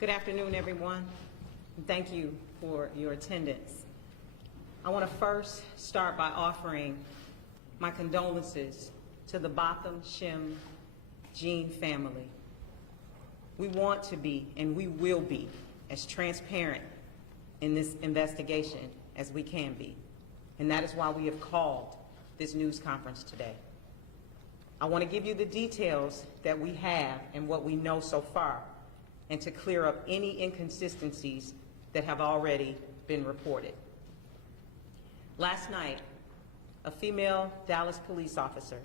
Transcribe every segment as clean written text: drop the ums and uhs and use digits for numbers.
Good afternoon, everyone, and thank you for your attendance. I want to first start by offering my condolences to the Botham Jean family. We want to be, and we will be, as transparent in this investigation as we can be, and that is why we have called this news conference today. I want to give you the details that we have and what we know so far, and to clear up any inconsistencies that have already been reported. Last night, a female Dallas police officer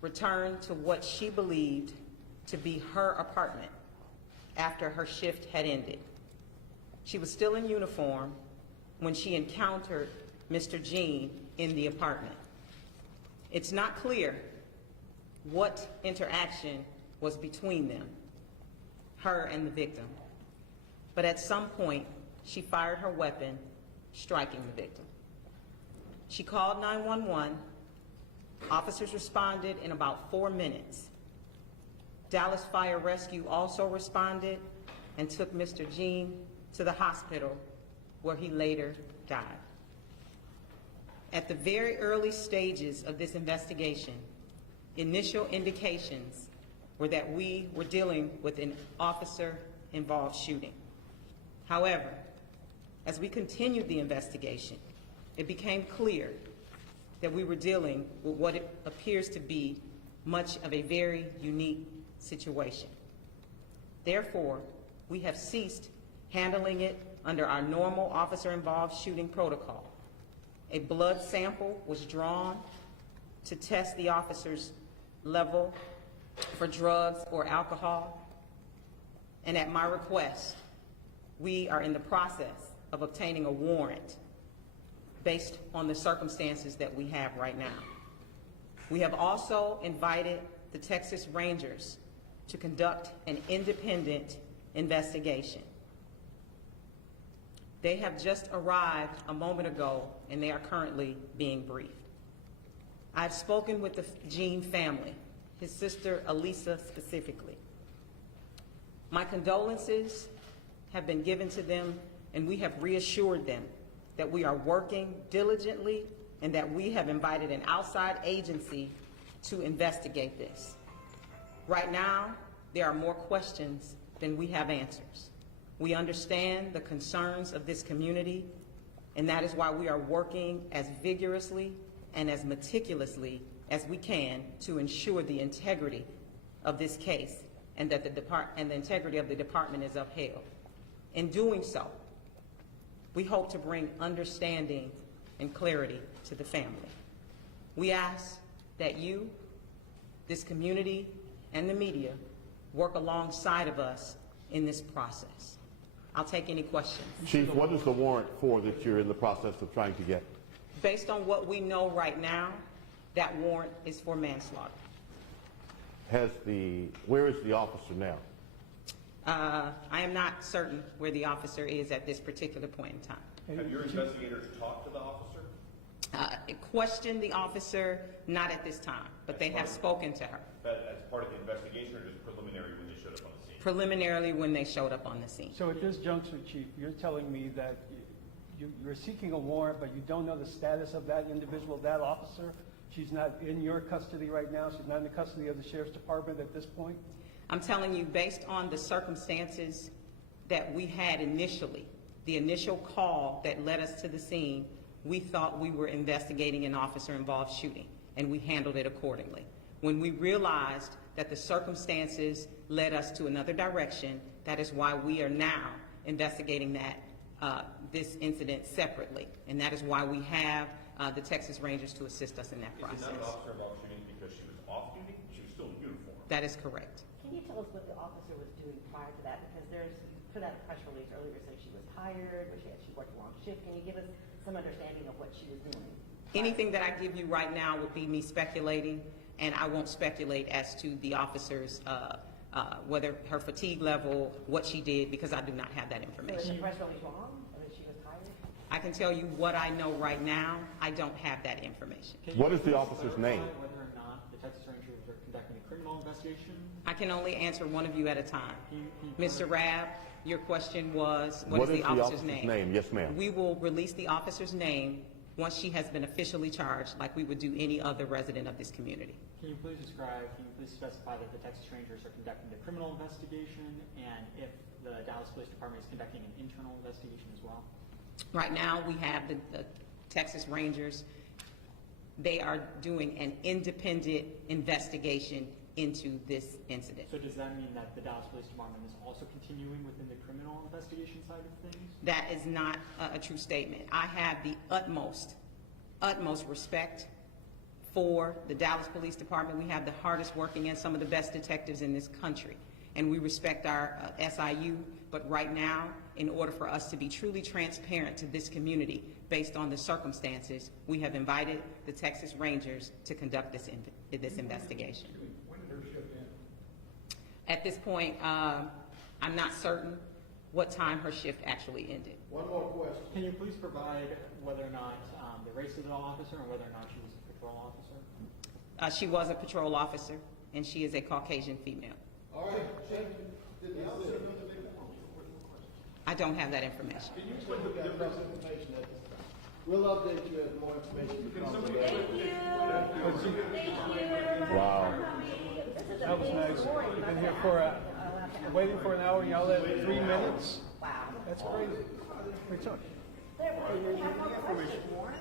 returned to what she believed to be her apartment after her shift had ended. She was still in uniform when she encountered Mr. Jean in the apartment. It's not clear what interaction was between them, her and the victim, but at some point she fired her weapon, striking the victim. She called 911. Officers responded in about 4 minutes. Dallas Fire Rescue also responded and took Mr. Jean to the hospital, where he later died. At the very early stages of this investigation, initial indications were that we were dealing with an officer-involved shooting. However, as we continued the investigation, it became clear that we were dealing with what it appears to be much of a very unique situation. Therefore, we have ceased handling it under our normal officer-involved shooting protocol. A blood sample was drawn to test the officer's level for drugs or alcohol, and at my request, we are in the process of obtaining a warrant based on the circumstances that we have right now. We have also invited the Texas Rangers to conduct an independent investigation. They have just arrived a moment ago, and they are currently being briefed. I've spoken with the Jean family, his sister Elisa specifically. My condolences have been given to them, and we have reassured them that we are working diligently and that we have invited an outside agency to investigate this. Right now, there are more questions than we have answers. We understand the concerns of this community, and that is why we are working as vigorously and as meticulously as we can to ensure the integrity of this case and that the integrity of the department is upheld. In doing so, we hope to bring understanding and clarity to the family. We ask that you, this community, and the media work alongside of us in this process. I'll take any questions. Chief, what is the warrant for that you're in the process of trying to get? Based on what we know right now, that warrant is for manslaughter. Where is the officer now? I am not certain where the officer is at this particular point in time. Have your investigators talked to the officer? Questioned the officer, not at this time, but they have spoken to her. As part of the investigation, or just preliminary when they showed up on the scene? Preliminarily when they showed up on the scene. So at this juncture, Chief, you're telling me that you're seeking a warrant, but you don't know the status of that individual, that officer? She's not in your custody right now? She's not in the custody of the Sheriff's Department at this point? I'm telling you, based on the circumstances that we had initially, the initial call that led us to the scene, we thought we were investigating an officer-involved shooting, and we handled it accordingly. When we realized that the circumstances led us to another direction, that is why we are now investigating this incident separately, and that is why we have the Texas Rangers to assist us in that process. Is it not an officer-involved shooting because she was off duty? She was still in uniform. That is correct. Can you tell us what the officer was doing prior to that? Because there's, for that press release earlier, said she was tired, or she worked a long shift. Can you give us some understanding of what she was doing? Anything that I give you right now would be me speculating, and I won't speculate as to the officer's, whether her fatigue level, what she did, because I do not have that So is information. the press release wrong, or that she was tired? I can tell you what I know right now. I don't have that information. What is the officer's name? Whether or not the Texas Rangers are conducting a criminal investigation? I can only answer one of you at a time. Mr. Rabb, Your question was, what is the officer's name? Yes, ma'am. We will release the officer's name once she has been officially charged, like we would do any other resident of this community. Can you please specify that the Texas Rangers are conducting the criminal investigation, and if the Dallas Police Department is conducting an internal investigation as well? Right now, we have the Texas Rangers. They are doing an independent investigation into this incident. So does that mean that the Dallas Police Department is also continuing within the criminal investigation side of things? That is not a true statement. I have the utmost respect for the Dallas Police Department. We have the hardest working and some of the best detectives in this country. And we respect our SIU, but right now, in order for us to be truly transparent to this community based on the circumstances, we have invited the Texas Rangers to conduct this investigation. When did her shift end? At this point, I'm not certain what time her shift actually ended. One more question. Can you please provide whether or not the race of the officer and whether or not she was a patrol officer? She was a patrol officer, and she is a Caucasian female. All right, Shane, did the officer know the name? I don't have that information. Can you explain the difference information at this time? We'll update you as more information becomes available. Thank you, everybody. Wow. for coming. This is a That was big nice. story. You've been here for, waiting for an hour, y'all had 3 minutes? Wow. That's crazy. We're talking. There, we have more questions, Warren.